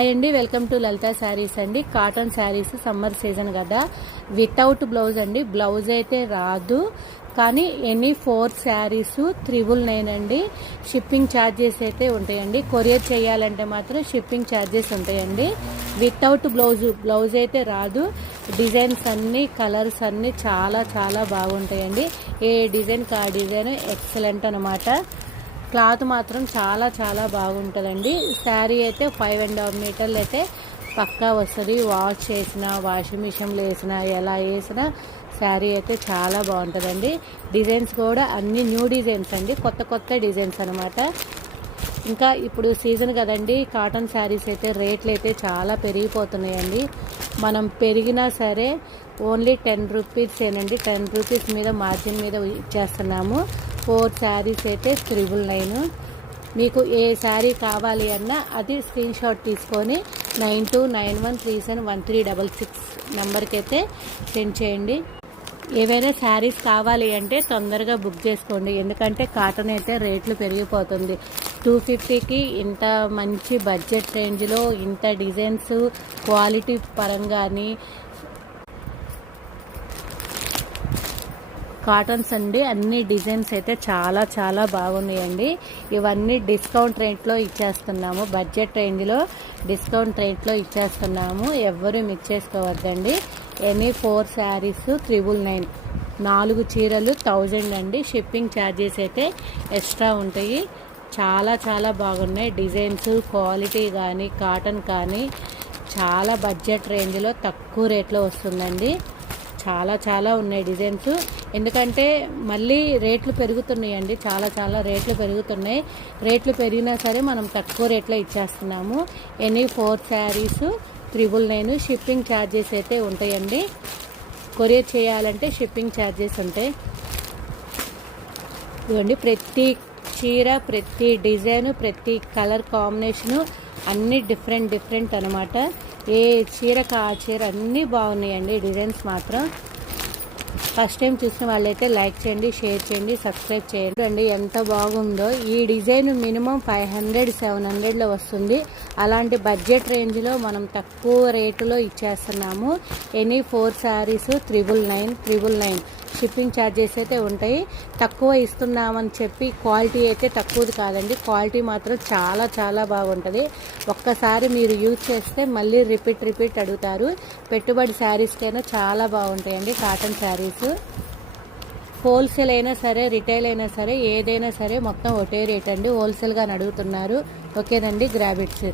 Hi అండి, welcome to లలిత శారీస్ అండి. Cotton saris summer season కదా, వితౌట్ బ్లౌజ్ అండి. బ్లౌజ్ అయితే రాదు, కానీ ఎనీ 4 శారీస్ 999 అండి. షిప్పింగ్ ఛార్జెస్ అయితే ఉంటాయండి. కొరియర్ చేయాలంటే మాత్రం షిప్పింగ్ ఛార్జెస్ ఉంటాయండి. వితౌట్ బ్లౌజ్ అయితే రాదు. డిజైన్స్ అన్నీ, కలర్స్ అన్నీ చాలా చాలా బాగుంటాయండి. ఏ డిజైన్కి ఆ డిజైన్ ఎక్సలెంట్ అనమాట. క్లాత్ మాత్రం చాలా చాలా బాగుంటుందండి. శారీ అయితే 5.5 మీటర్లు అయితే పక్కా వస్తుంది. వాష్ చేసినా, వాషింగ్ మిషన్లో వేసినా, ఎలా వేసినా శారీ అయితే చాలా బాగుంటుందండి. డిజైన్స్ కూడా అన్ని న్యూ డిజైన్స్ అండి, కొత్త కొత్త డిజైన్స్ అనమాట. ఇంకా ఇప్పుడు సీజన్ కదండి, కాటన్ శారీస్ అయితే రేట్లు అయితే చాలా పెరిగిపోతున్నాయండి. మనం పెరిగినా సరే ఓన్లీ 10 రూపీస్ ఏనండి. 10 రూపీస్ మీద మార్జిన్ మీద ఇచ్చేస్తున్నాము. 4 శారీస్ అయితే 999. మీకు ఏ శారీ కావాలి అన్నా అది స్క్రీన్ షాట్ తీసుకొని 9291371366 నెంబర్కి అయితే సెండ్ చేయండి. ఏవైనా శారీస్ కావాలి అంటే తొందరగా బుక్ చేసుకోండి, ఎందుకంటే కాటన్ అయితే రేట్లు పెరిగిపోతుంది. 250కి ఇంత మంచి బడ్జెట్ రేంజ్లో ఇంత డిజైన్స్ క్వాలిటీ పరంగాని కాటన్స్ అండి, అన్ని డిజైన్స్ అయితే చాలా చాలా బాగున్నాయండి. ఇవన్నీ డిస్కౌంట్ రేట్లో ఇచ్చేస్తున్నాము, బడ్జెట్ రేంజ్లో డిస్కౌంట్ రేట్లో ఇచ్చేస్తున్నాము. ఎవ్వరూ మిస్ చేసుకోవద్దండి. ఎనీ 4 శారీస్ 999, 4 చీరలు 1000 అండి. షిప్పింగ్ ఛార్జెస్ అయితే ఎక్స్ట్రా ఉంటాయి. చాలా చాలా బాగున్నాయి డిజైన్స్, క్వాలిటీ కానీ కాటన్ కానీ చాలా బడ్జెట్ రేంజ్లో తక్కువ రేట్లో వస్తుందండి. చాలా చాలా ఉన్నాయి డిజైన్స్, ఎందుకంటే మళ్ళీ రేట్లు పెరుగుతున్నాయండి. చాలా చాలా రేట్లు పెరుగుతున్నాయి. రేట్లు పెరిగినా సరే మనం తక్కువ రేట్లో ఇచ్చేస్తున్నాము. ఎనీ 4 శారీస్ 999. షిప్పింగ్ ఛార్జెస్ అయితే ఉంటాయండి. కొరియర్ చేయాలంటే షిప్పింగ్ ఛార్జెస్ ఉంటాయి. ఇవ్వండి, ప్రతి చీర, ప్రతి డిజైన్, ప్రతి కలర్ కాంబినేషను అన్నీ డిఫరెంట్ అనమాట. ఏ చీరకు ఆ చీర అన్నీ బాగున్నాయండి. డిజైన్స్ మాత్రం ఫస్ట్ టైం చూసిన వాళ్ళైతే లైక్ చేయండి, షేర్ చేయండి, సబ్స్క్రైబ్ చేయండి. అండి ఎంత బాగుందో ఈ డిజైన్. మినిమం 500-700లో వస్తుంది. అలాంటి బడ్జెట్ రేంజ్లో మనం తక్కువ రేటులో ఇచ్చేస్తున్నాము. ఎనీ 4 శారీస్ 999. షిప్పింగ్ ఛార్జెస్ అయితే ఉంటాయి. తక్కువ ఇస్తున్నామని చెప్పి క్వాలిటీ అయితే తక్కువది కాదండి. క్వాలిటీ మాత్రం చాలా చాలా బాగుంటుంది. ఒక్కసారి మీరు యూజ్ చేస్తే మళ్ళీ రిపీట్ అడుగుతారు. పెట్టుబడి శారీస్కైనా చాలా బాగుంటాయండి కాటన్ శారీస్. హోల్సేల్ అయినా సరే, రిటైల్ అయినా సరే, ఏదైనా సరే మొత్తం ఒకటే రేట్ అండి. హోల్సేల్గా అడుగుతున్నారు. ఓకేనండి, గ్రాబ్ ఇట్స్.